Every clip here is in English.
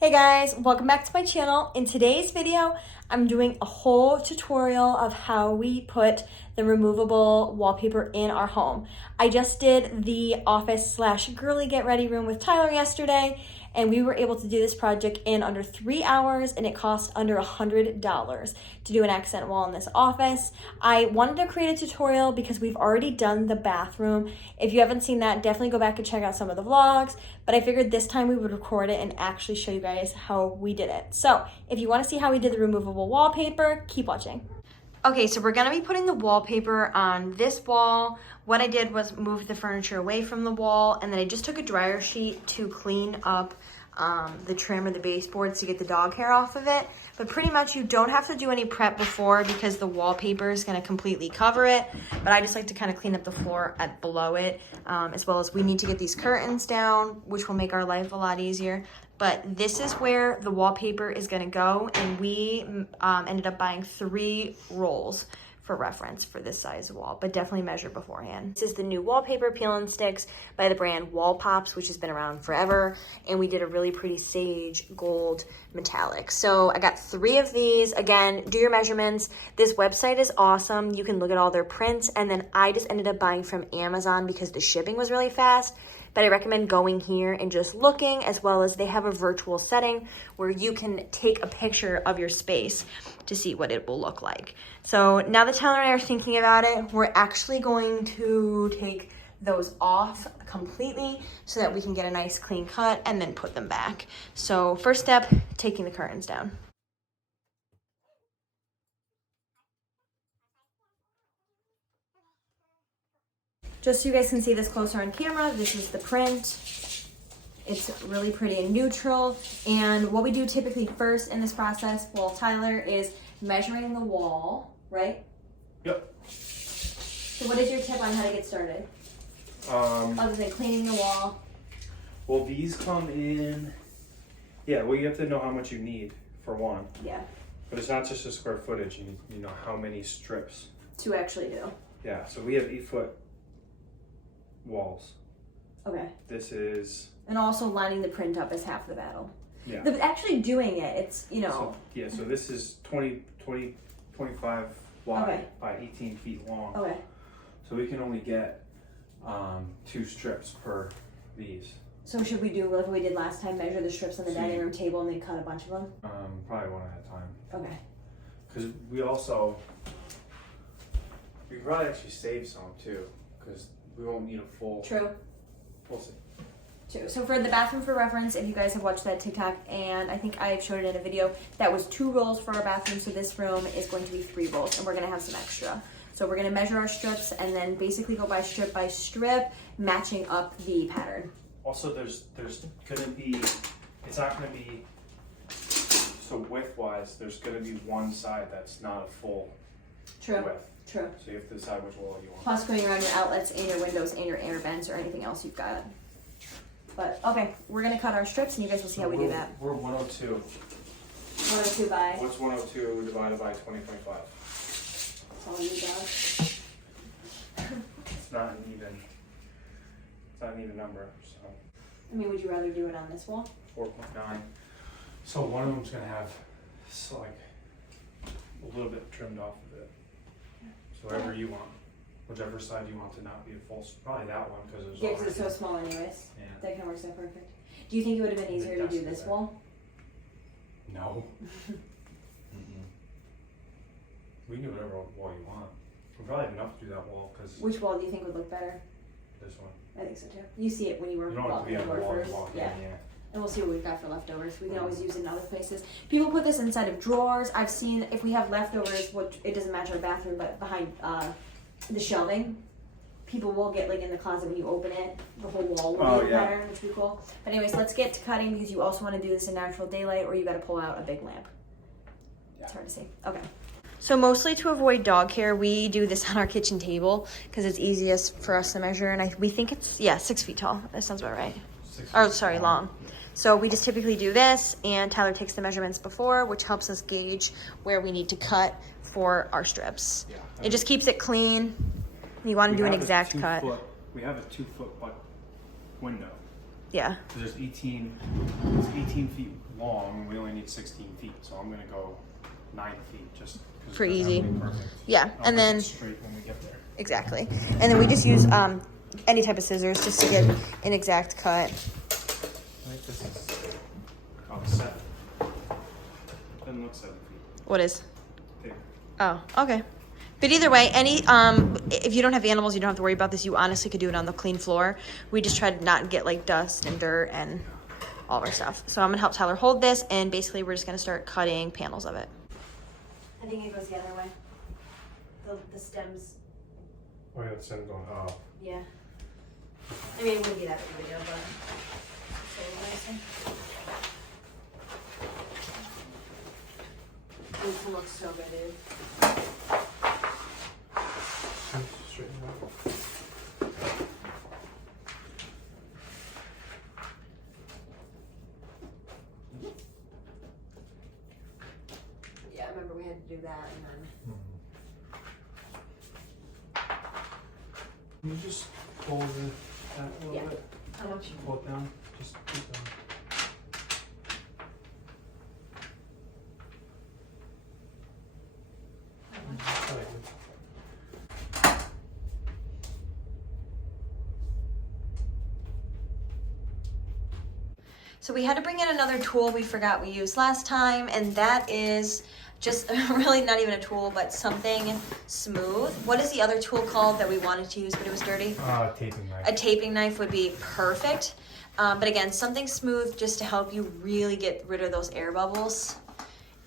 Hey guys, welcome back to my channel. In today's video, I'm doing a whole tutorial of how we put the removable wallpaper in our home. I just did the office slash girly get ready room with Tyler yesterday, and we were able to do this project in under 3 hours, and it cost under $100 to do an accent wall in this office. I wanted to create a tutorial because we've already done the bathroom. If you haven't seen that, definitely go back and check out some of the vlogs, but I figured this time we would record it and actually show you guys how we did it. So if you want to see how we did the removable wallpaper, keep watching. Okay, so we're gonna be putting the wallpaper on this wall. What I did was move the furniture away from the wall, and then I just took a dryer sheet to clean up the trim or the baseboards to get the dog hair off of it. But pretty much you don't have to do any prep before because the wallpaper is gonna completely cover it. But I just like to kind of clean up the floor below it, as well as we need to get these curtains down, which will make our life a lot easier. But this is where the wallpaper is gonna go, and we ended up buying 3 rolls for reference for this size wall, but definitely measure beforehand. This is the new wallpaper peel and sticks by the brand Wallpops, which has been around forever, and we did a really pretty sage gold metallic. So I got 3 of these. Again, do your measurements. This website is awesome. You can look at all their prints, and then I just ended up buying from Amazon because the shipping was really fast. But I recommend going here and just looking, as well as they have a virtual setting where you can take a picture of your space to see what it will look like. So now that Tyler and I are thinking about it, we're actually going to take those off completely so that we can get a nice clean cut and then put them back. So first step, taking the curtains down. Just so you guys can see this closer on camera, this is the print. It's really pretty and neutral. And what we do typically first in this process, well, Tyler is measuring the wall, right? Yep. So what is your tip on how to get started? Other than cleaning the wall? Well, these come in, well, you have to know how much you need for one. Yeah. But it's not just the square footage, you need, you know how many strips. To actually do. Yeah, so we have 8-foot walls. Okay. This is... And also lining the print up is half the battle. Yeah. Actually doing it, it's, you know. So this is 25 wide by 18 feet long. Okay. So we can only get 2 strips per these. So should we do what we did last time, measure the strips on the dining room table and then cut a bunch of them? Probably one at a time. Okay. Because we probably actually save some too, because we won't need a full. True. We'll see. True. So for the bathroom, for reference, if you guys have watched that TikTok, and I think I showed it in a video, that was 2 rolls for our bathroom. So this room is going to be 3 rolls, and we're gonna have some extra. So we're gonna measure our strips and then basically go by strip, matching up the pattern. Also, there's gonna be, it's not gonna be, so width-wise, there's gonna be one side that's not a full True. width. True. So you have to decide which wall you want. Plus going around your outlets and your windows and your air vents or anything else you've got. But okay, we're gonna cut our strips and you guys will see how we do that. We're 102. 102 by? What's 102 divided by 2025? That's all you got. It's not an even number, so. I mean, would you rather do it on this wall? 4.9. So one of them's gonna have like a little bit trimmed off of it. So whatever you want, whichever side you want to not be a full, probably that one because Yeah, because it's so small anyways. Yeah. That kind of works out perfect. Do you think it would have been easier to do this wall? No. We can do whatever wall you want. We probably have enough to do that wall because. Which wall do you think would look better? This one. I think so too. You see it when you were You don't have to walking be on the the door wall first. walking, Yeah. And we'll see what we've got for leftovers. We can always use it in other places. People put this inside of drawers. I've seen if we have leftovers, which it doesn't match our bathroom, but behind the shelving, people will get like in the closet when you open it, the whole wall will be a pattern, which would be cool. But anyways, let's get to cutting because you also want to do this in natural daylight or you got to pull out a big lamp. Yeah. It's hard to see. Okay. So mostly to avoid dog hair, we do this on our kitchen table because it's easiest for us to measure. And we think it's, 6 feet tall. That sounds about right. 6 Or feet sorry, long. long. So we just typically do this, and Tyler takes the measurements before, which helps us gauge where we need to cut for our strips. Yeah, it just keeps it clean. You want to do an exact cut. We have a 2-foot window. Yeah. There's 18, it's 18 feet long, we only need 16 feet, so I'm gonna go 9 feet, just because For easy. Perfect. Yeah, I'll and make then it straight when we get there. exactly. And then we just use any type of scissors just to get an exact cut. I think this is about 7. Doesn't look 7 feet. What is? There. Oh, okay. But either way, if you don't have animals, you don't have to worry about this. You honestly could do it on the clean floor. We just try to not get like dust and dirt and all of our stuff. So I'm gonna help Tyler hold this, and basically we're just gonna start cutting panels of it. I think it goes the other way. The stems. Oh yeah, the stem's going up. Yeah. I mean, it wouldn't be that big of a deal, but it looks so good, dude. Straighten it up. Yeah, I remember we had to do that, and then. Can you just pull that a little bit? How much? Pull it down. Just keep it down. So we had to bring in another tool we forgot we used last time, and that is just really not even a tool, but something smooth. What is the other tool called that we wanted to use but it was dirty? Taping knife. A taping knife would be perfect. But again, something smooth just to help you really get rid of those air bubbles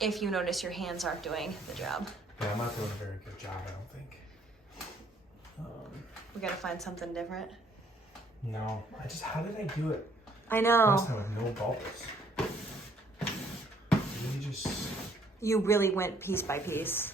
if you notice your hands aren't doing the job. Yeah, I'm not doing a very good job, I don't think. We gotta find something different. No, how did I do it? I know. Last time with no bubbles. You really went piece by piece.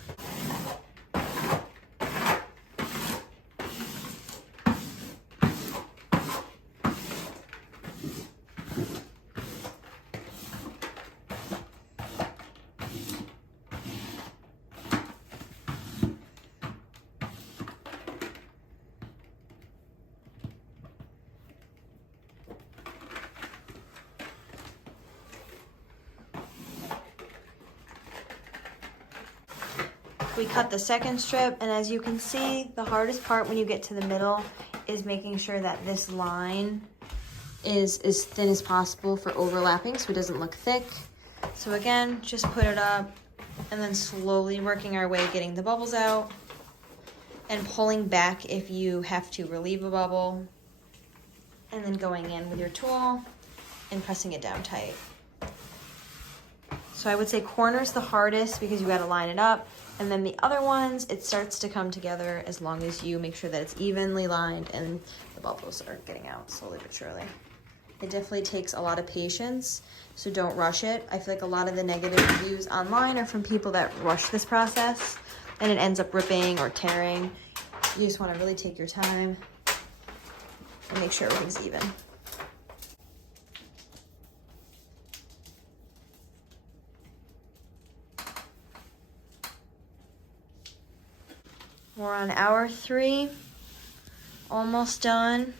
We cut the second strip, and as you can see, the hardest part when you get to the middle is making sure that this line is as thin as possible for overlapping so it doesn't look thick. So again, just put it up and then slowly working our way getting the bubbles out and pulling back if you have to relieve a bubble, and then going in with your tool and pressing it down tight. So I would say corner's the hardest because you gotta line it up. And then the other ones, it starts to come together as long as you make sure that it's evenly lined and the bubbles are getting out slowly but surely. It definitely takes a lot of patience, so don't rush it. I feel like a lot of the negative reviews online are from people that rush this process and it ends up ripping or tearing. You just wanna really take your time and make sure everything's even. We're on hour 3, almost done.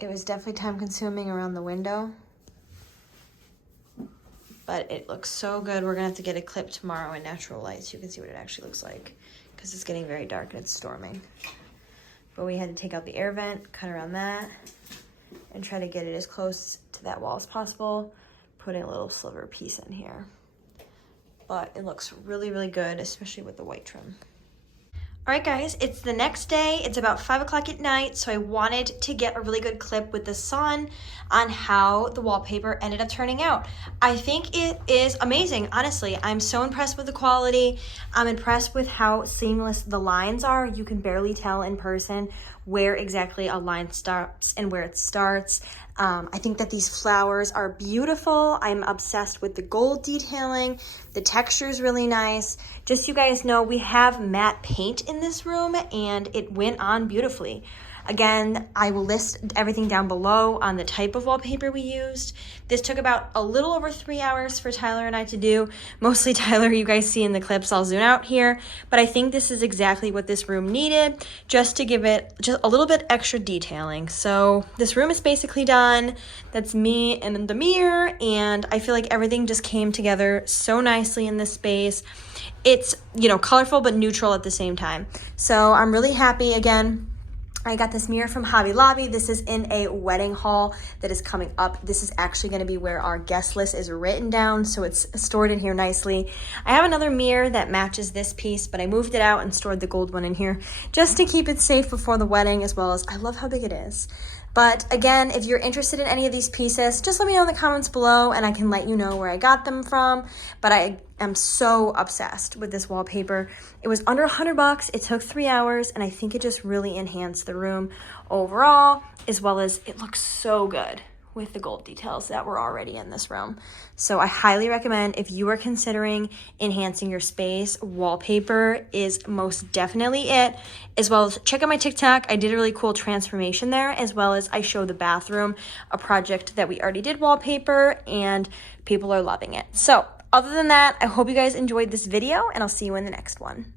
It was definitely time consuming around the window, but it looks so good. We're gonna have to get a clip tomorrow in natural light so you can see what it actually looks like because it's getting very dark and it's storming. But we had to take out the air vent, cut around that, and try to get it as close to that wall as possible, putting a little sliver piece in here. But it looks really, really good, especially with the white trim. All right, guys, it's the next day. It's about 5 o'clock at night, so I wanted to get a really good clip with the sun on how the wallpaper ended up turning out. I think it is amazing, honestly. I'm so impressed with the quality. I'm impressed with how seamless the lines are. You can barely tell in person where exactly a line stops and where it starts. I think that these flowers are beautiful. I'm obsessed with the gold detailing. The texture is really nice. Just so you guys know, we have matte paint in this room and it went on beautifully. Again, I will list everything down below on the type of wallpaper we used. This took about a little over 3 hours for Tyler and I to do. Mostly Tyler, you guys see in the clips, I'll zoom out here. But I think this is exactly what this room needed, just to give it just a little bit extra detailing. So this room is basically done. That's me and the mirror, and I feel like everything just came together so nicely in this space. It's, you know, colorful but neutral at the same time. So I'm really happy. Again, I got this mirror from Hobby Lobby. This is in a wedding hall that is coming up. This is actually going to be where our guest list is written down, so it's stored in here nicely. I have another mirror that matches this piece, but I moved it out and stored the gold one in here just to keep it safe before the wedding, as well as I love how big it is. But again, if you're interested in any of these pieces, just let me know in the comments below and I can let you know where I got them from. But I am so obsessed with this wallpaper. It was under $100. It took 3 hours, and I think it just really enhanced the room overall, as well as it looks so good with the gold details that were already in this room. So I highly recommend, if you are considering enhancing your space, wallpaper is most definitely it. As well as check out my TikTok. I did a really cool transformation there, as well as I show the bathroom, a project that we already did wallpaper, and people are loving it. So other than that, I hope you guys enjoyed this video, and I'll see you in the next one.